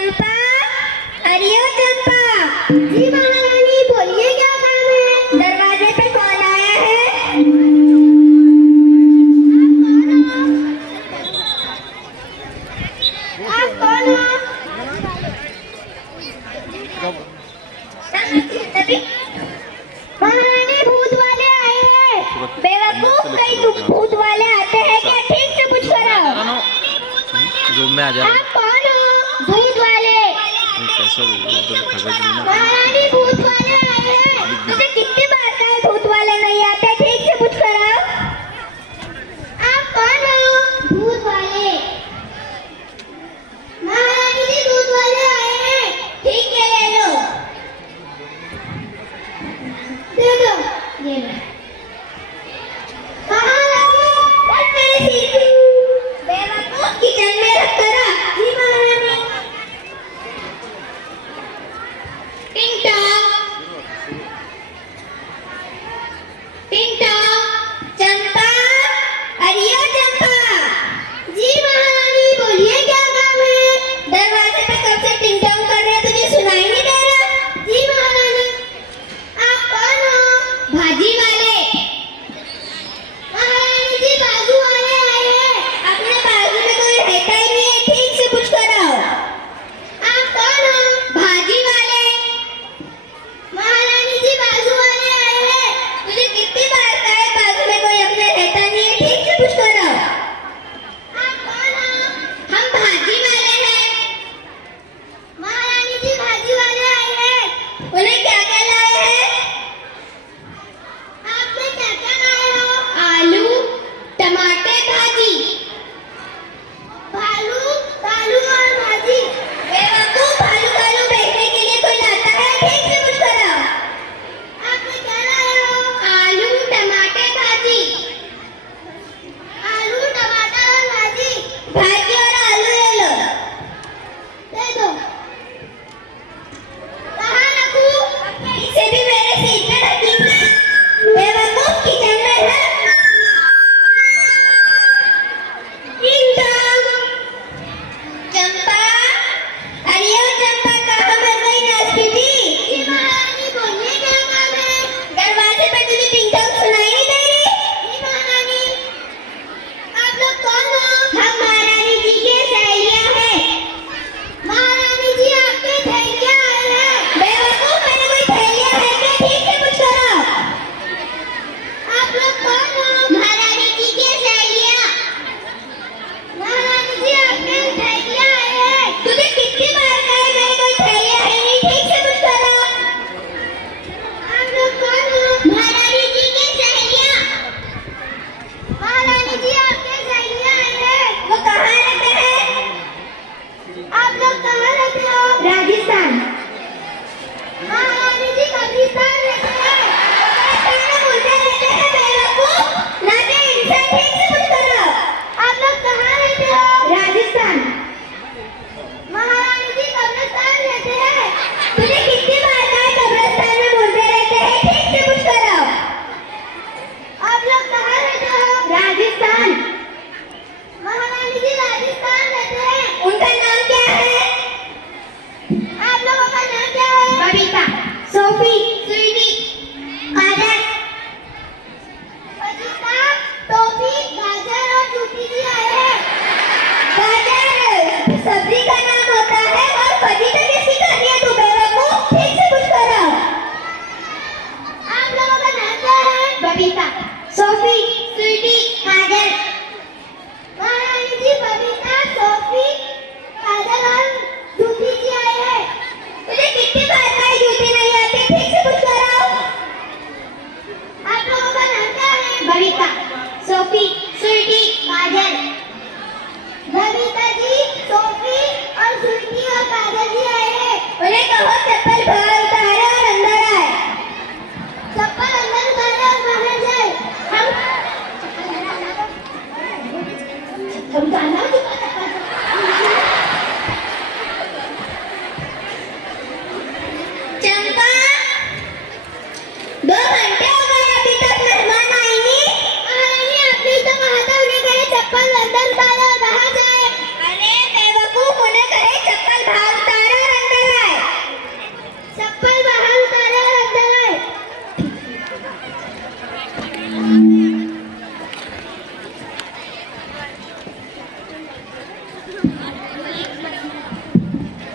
चंपा, अरे ओ चंपा। जी महारानी, बोलिए क्या काम है? दरवाजे पे कौन आया है? आप कौन हो? महारानी, भूत वाले आए हैं। बेवकूफ, कई भूत वाले आते हैं क्या? ठीक से पूछ करो। रूम में आ जा। आप कौन हो? भूत वाले। कैसा उधर खबर दी ना। महारानी, भूत वाले आए हैं। तुझे कितनी बार कहा है भूत वाले नहीं आते? ठीक से पूछ करो। आप कौन हो? भूत वाले। महारानी जी, भूत वाले आए हैं। ठीक है, ले लो, दे दो, ये लो। कहाँ रखो? बस मेरे सिर पे। बेवकूफ, किचन में रख कर आ। जी महारानी। टिंग टॉक।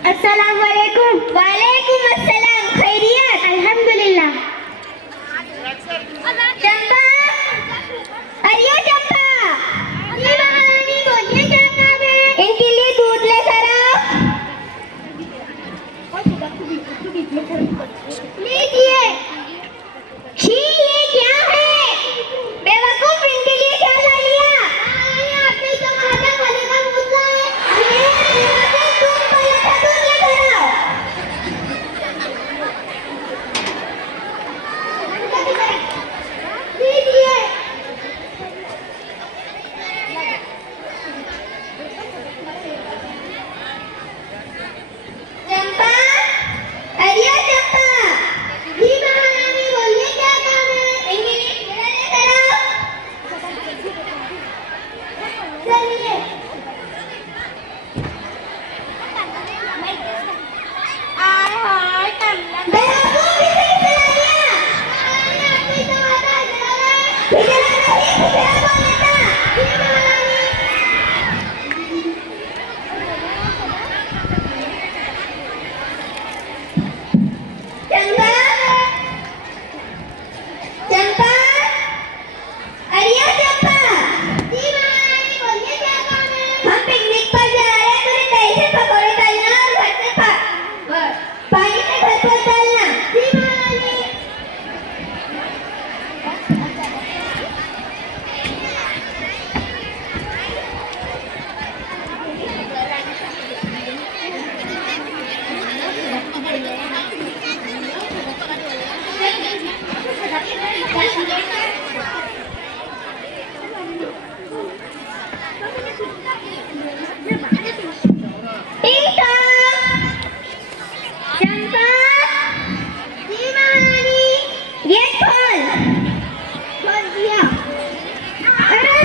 अस्सलाम वालेकुम। वालेकुम अस्सलाम। खैरियत? अल्हम्दुलिल्लाह। चंपा, अरे चंपा, जी महारानी बोलिए क्या काम है? इनके लिए दूध लेकर आओ। लीजिए। छी, ये क्या है? बेवकूफ, इनके लिए क्या ला लिया? आपने तो खाना खाने का पूछा है। दूध वाला था, दूध लेकर आओ। लीजिए। चंपा, अरे चंपा, जी महारानी बोलिए क्या काम है? इनके लिए केला लेकर आओ। चलिए। बेवकूफ, इसे खिला दिया। आपने तो आधा खिला है। खिला नहीं, खिला बोले था। जी महारानी। चंपा, चंपा, अरे चंपा, जी महारानी बोलिए क्या काम है? हम पिकनिक पर जा रहे हैं, मुझे दही से पकौड़े तलना और घर से पानी से घर पर डालना। जी महारानी। टीका, चंपा, जी महारानी, गेट खोल। खोल दिया। अरे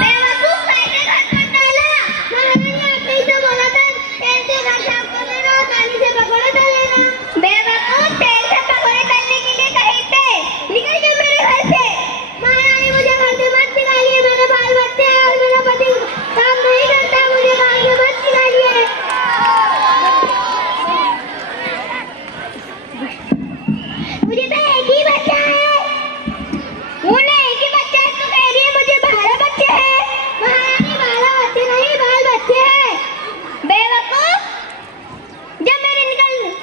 बेवकूफ, कैसे घर पर डाला? महारानी, आपने ही तो बोला था तेल से घर साफ कर लेना और पानी से पकौड़े तल लेना। बेवकूफ, तेल से पकौड़े तलने के लिए कहीं पे निकल गए मेरे घर से। महारानी, मुझे घर से मत निकालिए, मेरे बाल बच्चे हैं और मेरा पति काम नहीं करता, मुझे घर से मत निकालिए। मुझे तो एक ही बच्चा है। मुझे एक ही बच्चा है, तो कह रही है मुझे 12 बच्चे हैं। महारानी, 12 बच्चे नहीं, बाल बच्चे हैं। बेवकूफ, जब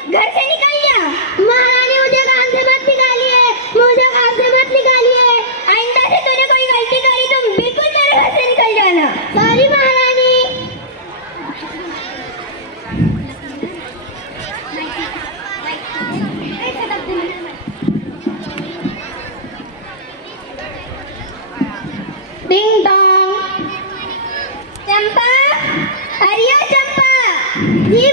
घर से निकल गया। महारानी, मुझे काम से मत निकालिए, मुझे काम से मत निकालिए। आइंदा से तूने कोई गलती करी तो बिल्कुल मेरे घर से निकल जाना। सॉरी महारानी। Ding dong. चंपा, अरे चंपा, जी